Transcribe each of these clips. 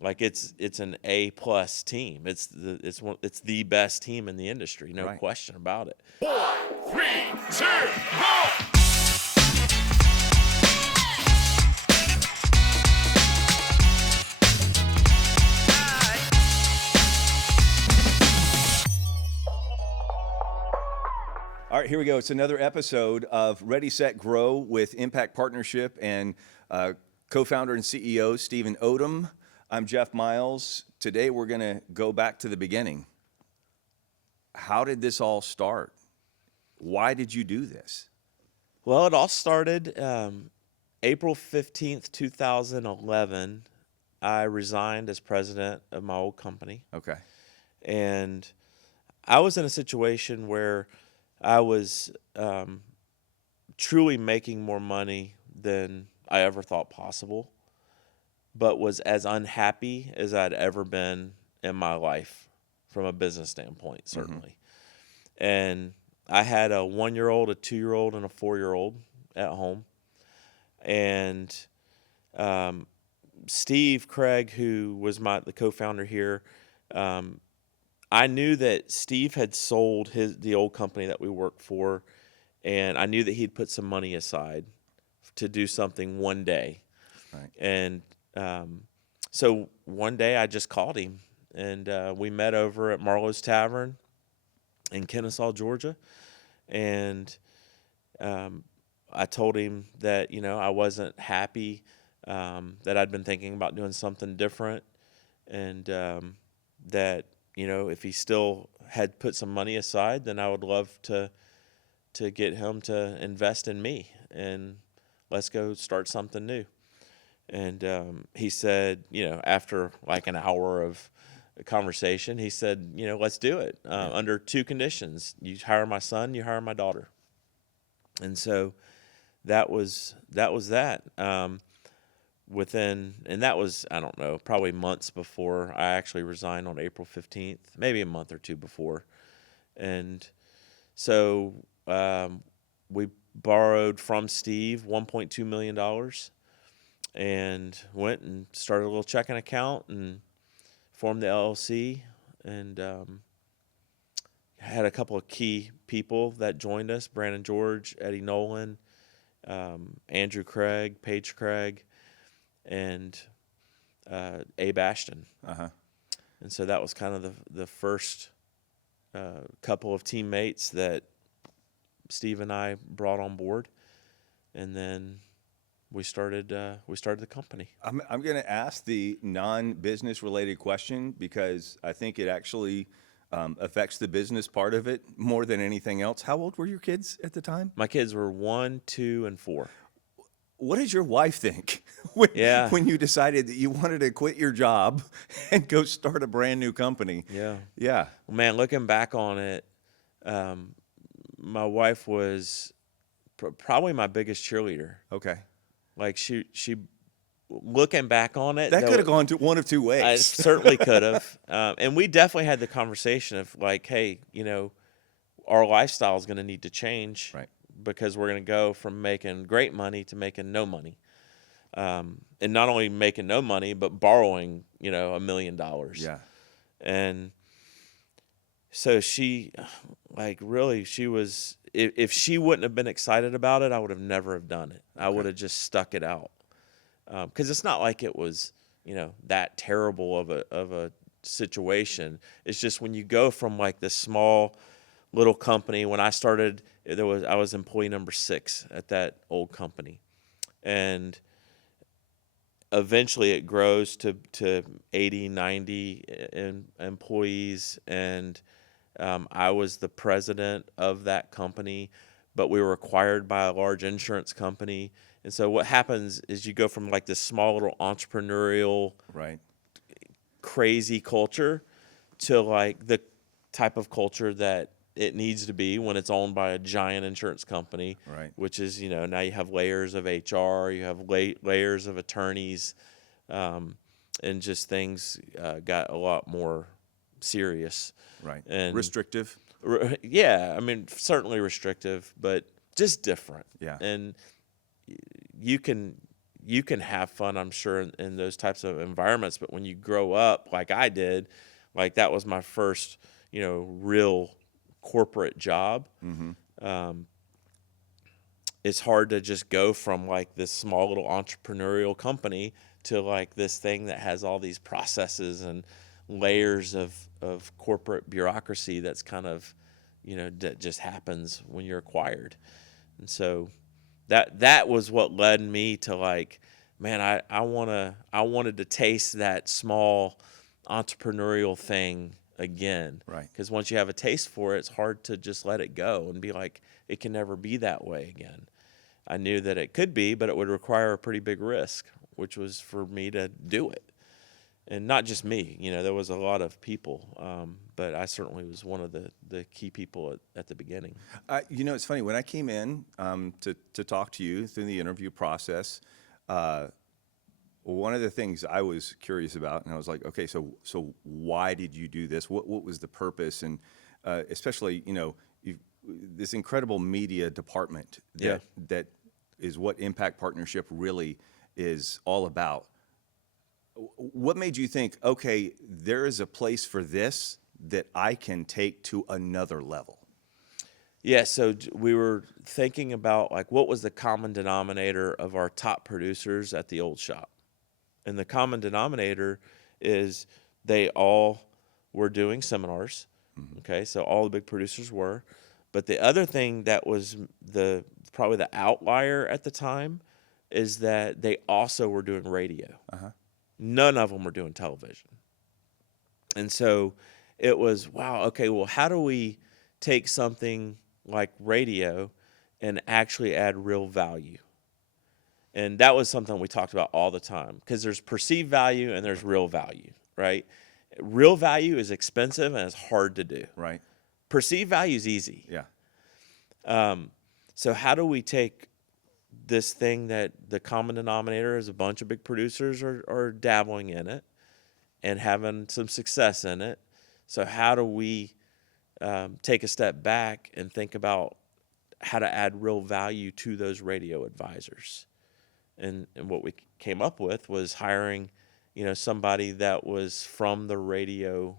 Like it's an A+ team. It's the best team in the industry, no question about it. 4, 3, 2, 1. All right, here we go. It's another episode of Ready, Set, Grow with Impact Partnership and co-founder and CEO Stephen Odom. I'm Jeff Miles. Today we're going to go back to the beginning. How did this all start? Why did you do this? Well, it all started April 15th, 2011. I resigned as president of my old company. Okay. And I was in a situation where I was truly making more money than I ever thought possible, but was as unhappy as I'd ever been in my life from a business standpoint, certainly. Mm-hmm. And I had a 1-year-old, a 2-year-old, and a 4-year-old at home. And Steve Craig, who was the co-founder here, I knew that Steve had sold the old company that we worked for, and I knew that he'd put some money aside to do something one day. Right. And so one day I just called him, and we met over at Marlowe's Tavern in Kennesaw, Georgia. And I told him that, I wasn't happy, that I'd been thinking about doing something different, and that, if he still had put some money aside, then I would love to get him to invest in me, and let's go start something new. And he said, after like an hour of conversation, he said, let's do it under 2 conditions. You hire my son, you hire my daughter. And so that was that. And that was, I don't know, probably months before I actually resigned on April 15th, maybe a month or 2 before. And so we borrowed from Steve $1.2 million and went and started a little checking account and formed the LLC, and had a couple of key people that joined us: Brandon George, Eddie Nolan, Andrew Craig, Paige Craig, and Abe Ashton. Uh-huh. And so that was kind of the first couple of teammates that Steve and I brought on board, and then we started the company. I'm going to ask the non-business related question because I think it actually affects the business part of it more than anything else. How old were your kids at the time? My kids were 1, 2, and 4. What did your wife think when you decided that you wanted to quit your job and go start a brand new company? Yeah. Well, man, looking back on it, my wife was probably my biggest cheerleader. Okay. Like she looking back on it, that could have gone to one of 2 ways. I certainly could have. And we definitely had the conversation of like, hey, our lifestyle is going to need to change. Right. Because we're going to go from making great money to making no money. And not only making no money, but borrowing, $1 million. Yeah. And so she was, if she wouldn't have been excited about it, I would have never have done it. Okay. I would have just stuck it out. Because it's not like it was, that terrible of a situation. It's just when you go from like this small little company. When I started, I was employee number 6 at that old company, and eventually it grows to 80, 90 employees, and I was the president of that company, but we were acquired by a large insurance company. And so what happens is you go from like this small little entrepreneurial, right, crazy culture to like the type of culture that it needs to be when it's owned by a giant insurance company, right, which is, now you have layers of HR, you have layers of attorneys, and just things got a lot more serious. Right. And restrictive. Yeah, I mean, certainly restrictive, but just different. Yeah. And you can you can have fun, I'm sure, in those types of environments. But when you grow up like I did, like that was my first, real corporate job. It's hard to just go from like this small little entrepreneurial company to like this thing that has all these processes and layers of corporate bureaucracy that's kind of, that just happens when you're acquired. And so that was what led me to like, man, I wanted to taste that small entrepreneurial thing again. Right. Because once you have a taste for it, it's hard to just let it go and be like, it can never be that way again. I knew that it could be, but it would require a pretty big risk, which was for me to do it. And not just me, there was a lot of people, but I certainly was one of the key people at the beginning. It's funny, when I came in to talk to you through the interview process, one of the things I was curious about, and I was like, okay, so why did you do this? What was the purpose? And especially, this incredible media department that is what Impact Partnership really is all about. What made you think, okay, there is a place for this that I can take to another level? Yeah, so we were thinking about like what was the common denominator of our top producers at the old shop. And the common denominator is they all were doing seminars. Okay, so all the big producers were. But the other thing that was probably the outlier at the time is that they also were doing radio. None of them were doing television. And so it was, wow, okay, well, how do we take something like radio and actually add real value? And that was something we talked about all the time, because there's perceived value and there's real value, right? Real value is expensive and it's hard to do. Right. Perceived value is easy. Yeah. So how do we take this thing that the common denominator is a bunch of big producers are dabbling in it and having some success in it? So how do we take a step back and think about how to add real value to those radio advisors? And what we came up with was hiring, somebody that was from the radio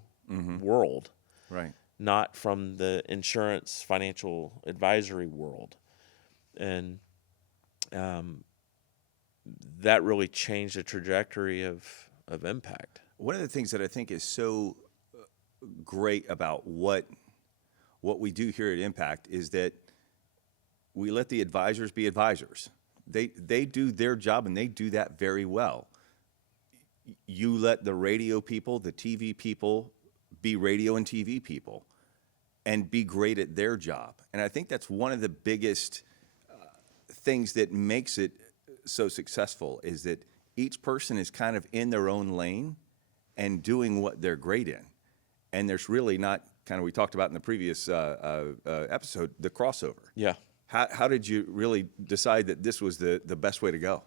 world, Right. not from the insurance financial advisory world. And that really changed the trajectory of Impact. One of the things that I think is so great about what we do here at Impact is that we let the advisors be advisors. They do their job, and they do that very well. You let the radio people, the TV people, be radio and TV people and be great at their job. And I think that's one of the biggest things that makes it so successful, is that each person is kind of in their own lane and doing what they're great in. And there's really not, kind of we talked about in the previous episode, the crossover. Yeah. How did you really decide that this was the best way to go?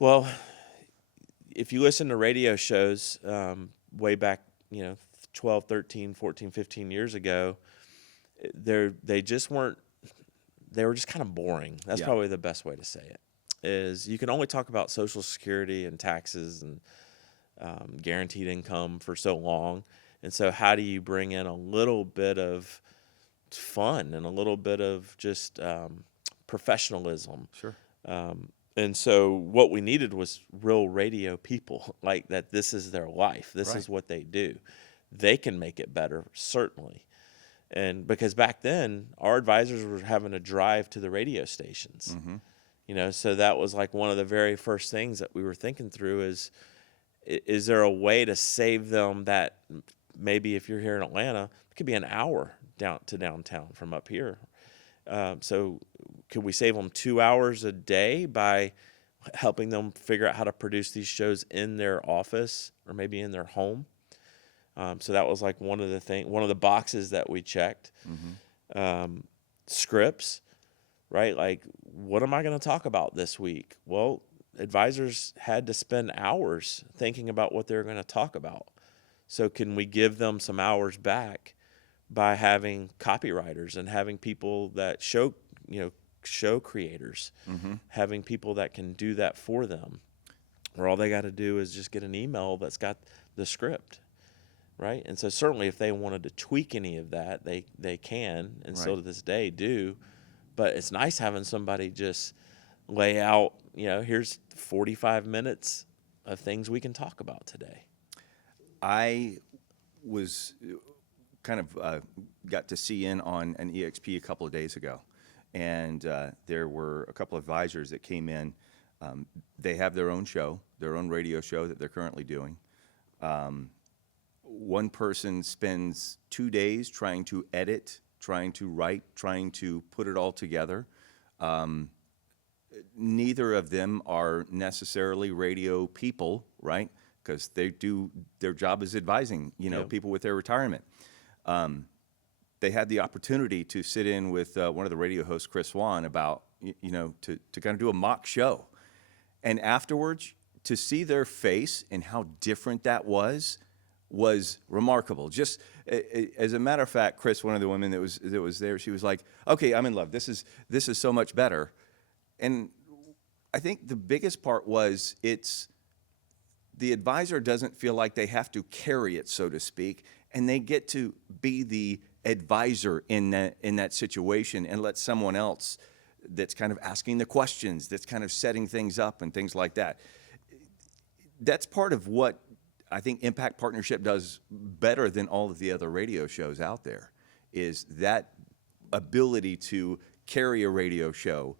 Well, if you listen to radio shows way back, 12, 13, 14, 15 years ago, they just weren't, they were just kind of boring. That's probably the best way to say it, is you can only talk about Social Security and taxes and guaranteed income for so long. And so how do you bring in a little bit of fun and a little bit of just professionalism? Sure. And so what we needed was real radio people, like that this is their life. This is what they do. They can make it better, certainly. And because back then, our advisors were having to drive to the radio stations. So that was like one of the very first things that we were thinking through is there a way to save them that maybe if you're here in Atlanta, it could be an hour down to downtown from up here. So could we save them 2 hours a day by helping them figure out how to produce these shows in their office or maybe in their home? So that was like one of the boxes that we checked. Scripts, right? Like, what am I going to talk about this week? Well, advisors had to spend hours thinking about what they're going to talk about. So can we give them some hours back by having copywriters and having people that show, show creators, having people that can do that for them, where all they got to do is just get an email that's got the script, right? And so certainly if they wanted to tweak any of that, they can, and still to this day do. But it's nice having somebody just lay out, here's 45 minutes of things we can talk about today. I was kind of got to see in on an EXP a couple of days ago, and there were a couple of advisors that came in. They have their own show, their own radio show that they're currently doing. One person spends 2 days trying to edit, trying to write, trying to put it all together. Neither of them are necessarily radio people, right? Because their job is advising, people with their retirement. They had the opportunity to sit in with one of the radio hosts, Chris Swan, about, to kind of do a mock show. And afterwards, to see their face and how different that was remarkable. Just as a matter of fact, Chris, one of the women that was there, she was like, "Okay, I'm in love. This is so much better." And I think the biggest part was the advisor doesn't feel like they have to carry it, so to speak, and they get to be the advisor in that situation and let someone else that's kind of asking the questions, that's kind of setting things up and things like that. That's part of what I think Impact Partnership does better than all of the other radio shows out there, is that ability to carry a radio show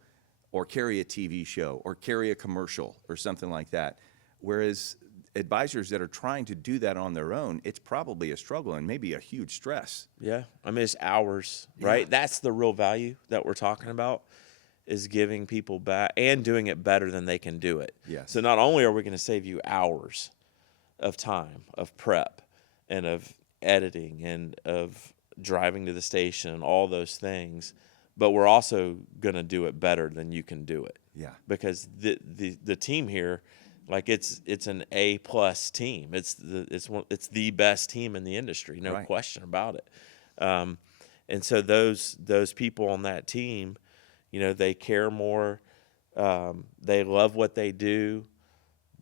or carry a TV show or carry a commercial or something like that. Whereas advisors that are trying to do that on their own, it's probably a struggle and maybe a huge stress. Yeah. I mean, it's hours, right? Yeah. That's the real value that we're talking about, is giving people back and doing it better than they can do it. Yes. So not only are we going to save you hours of time, of prep, and of editing, and of driving to the station, all those things, but we're also going to do it better than you can do it. Yeah. Because the team here, like it's an A+ team. It's the best team in the industry, no Right. question about it. And so those people on that team, they care more. They love what they do.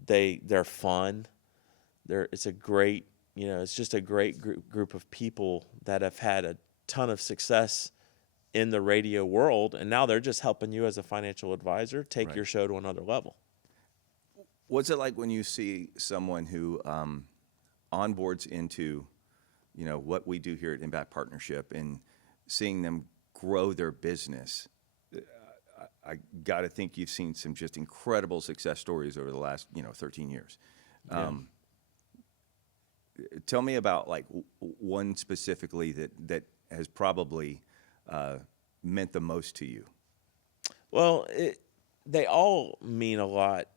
They're fun. It's a great, it's just a great group of people that have had a ton of success in the radio world, and now they're just helping you as a financial advisor take Right. your show to another level. What's it like when you see someone who onboards into, what we do here at Impact Partnership, and seeing them grow their business? I got to think you've seen some just incredible success stories over the last, 13 years. Yeah. Tell me about one specifically that has probably meant the most to you. Well, they all mean a lot,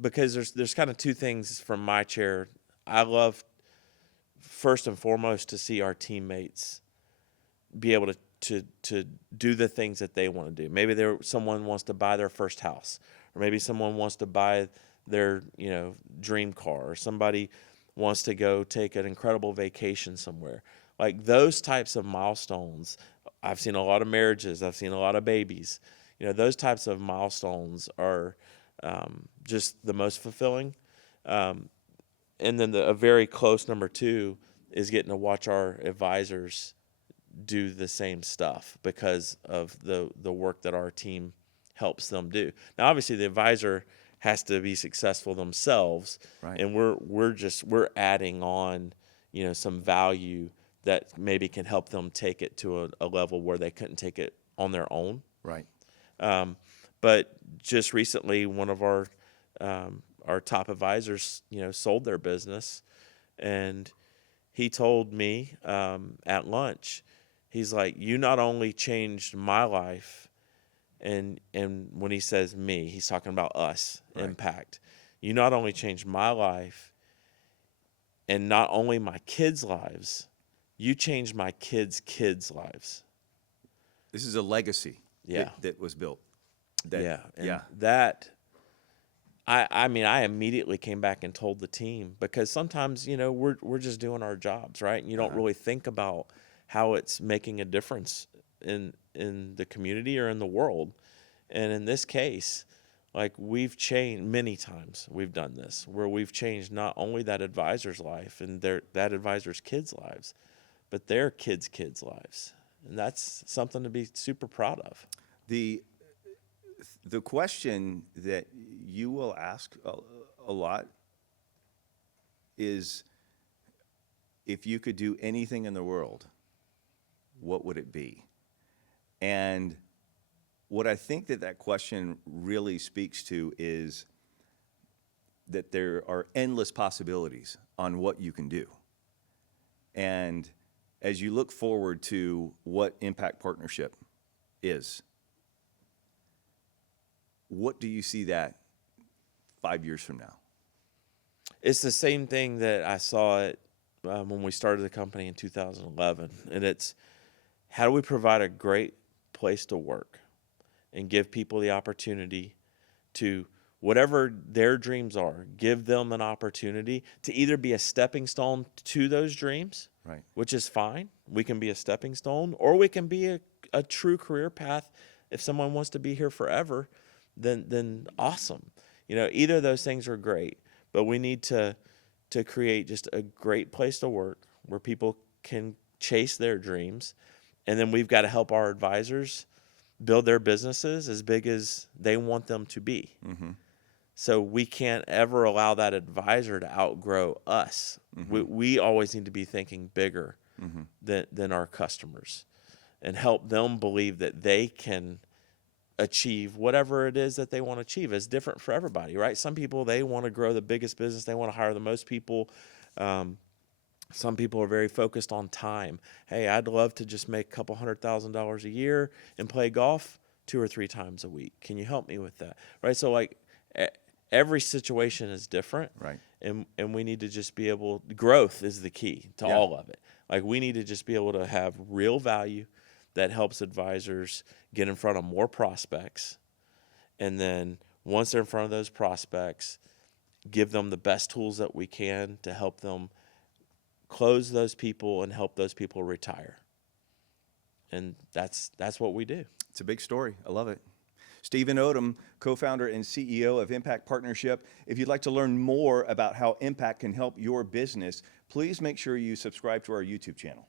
because there's kind of two things from my chair. I love, first and foremost, to see our teammates be able to do the things that they want to do. Maybe someone wants to buy their first house, or maybe someone wants to buy their dream car, or somebody wants to go take an incredible vacation somewhere. Like those types of milestones. I've seen a lot of marriages. I've seen a lot of babies. Those types of milestones are just the most fulfilling. And then a very close number two is getting to watch our advisors do the same stuff because of the work that our team helps them do. Now, obviously, the advisor has to be successful themselves, Right. and we're adding on, some value that maybe can help them take it to a level where they couldn't take it on their own. Right. But just recently, one of our top advisors, sold their business, and he told me at lunch, he's like, "You not only changed my life," and when he says me, he's talking about us, Right. Impact. "You not only changed my life, and not only my kids' lives, you changed my kids' lives." This is a legacy. Yeah. That was built. And that, I mean, I immediately came back and told the team, because sometimes, we're just doing our jobs, right? And you don't really think about how it's making a difference in the community or in the world. And in this case, like, we've changed many times. We've done this where we've changed not only that advisor's life and that advisor's kids' lives, but their kids' lives. And that's something to be super proud of. The question that you will ask a lot is, if you could do anything in the world, what would it be? And what I think that question really speaks to is that there are endless possibilities on what you can do. And as you look forward to what Impact Partnership is, what do you see that 5 years from now? It's the same thing that I saw it when we started the company in 2011. And it's, how do we provide a great place to work and give people the opportunity to, whatever their dreams are, give them an opportunity to either be a stepping stone to those dreams, Right. which is fine. We can be a stepping stone, or we can be a true career path. If someone wants to be here forever, then awesome. You know, either of those things are great, but we need to create just a great place to work where people can chase their dreams. And then we've got to help our advisors build their businesses as big as they want them to be. Mm-hmm. So we can't ever allow that advisor to outgrow us. Mm-hmm. We always need to be thinking bigger Mm-hmm. than our customers, and help them believe that they can achieve whatever it is that they want to achieve. It's different for everybody, right? Some people, they want to grow the biggest business. They want to hire the most people. Some people are very focused on time. Hey, I'd love to just make a couple $100,000 a year and play golf 2 or 3 times a week. Can you help me with that? Right? So, like, every situation is different. Right. And we need to just be able, growth is the key to all of it. Like, we need to just be able to have real value that helps advisors get in front of more prospects. And then once they're in front of those prospects, give them the best tools that we can to help them close those people and help those people retire. And that's what we do. It's a big story. I love it. Stephen Odom, co-founder and CEO of Impact Partnership. If you'd like to learn more about how Impact can help your business, please make sure you subscribe to our YouTube channel.